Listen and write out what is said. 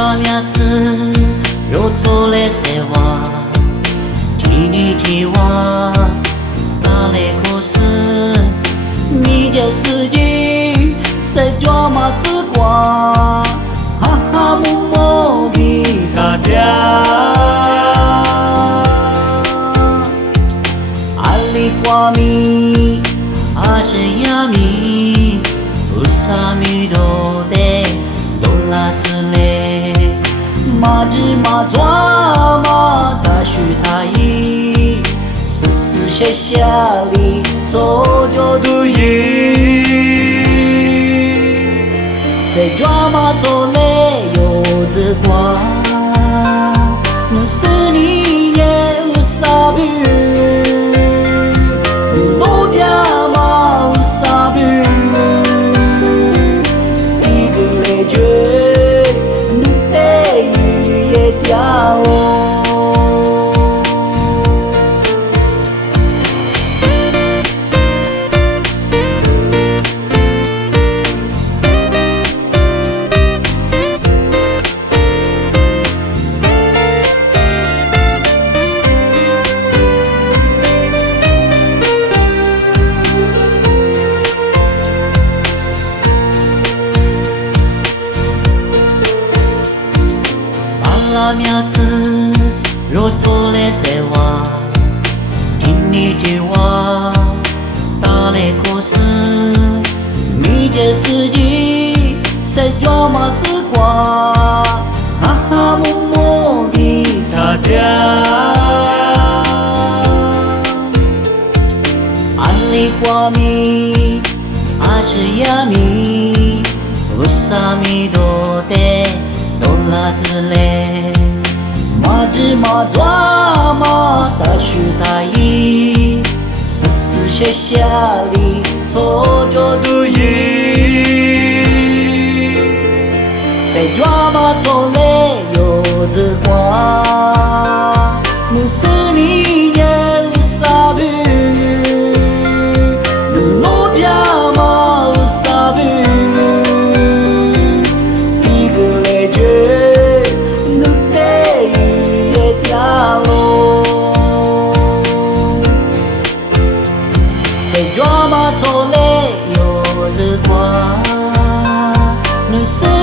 拉面子，肉做嘞塞瓦，今年的娃，打嘞可是，你这世界，谁抓马子瓜，哈哈木木比他家，阿里花米，阿是亚米，乌萨米多的。拉子嘞，马子马抓马大树他一，丝丝线下里走着对应，谁抓马走嘞有子瓜，努斯你也有啥比，努边马有啥比。拉面子，肉做嘞塞瓦，今年的娃，打嘞可是，你这世界，谁抓马子瓜，哈哈木木比他家，安里花米，阿是亚米，乌萨米多的。多拉子嘞，马子马抓马大树大衣，丝丝线下里错着对应，谁抓马错嘞有子瓜，努斯你也有啥比，努罗边马有啥比。谁抓马错嘞有子瓜，努斯。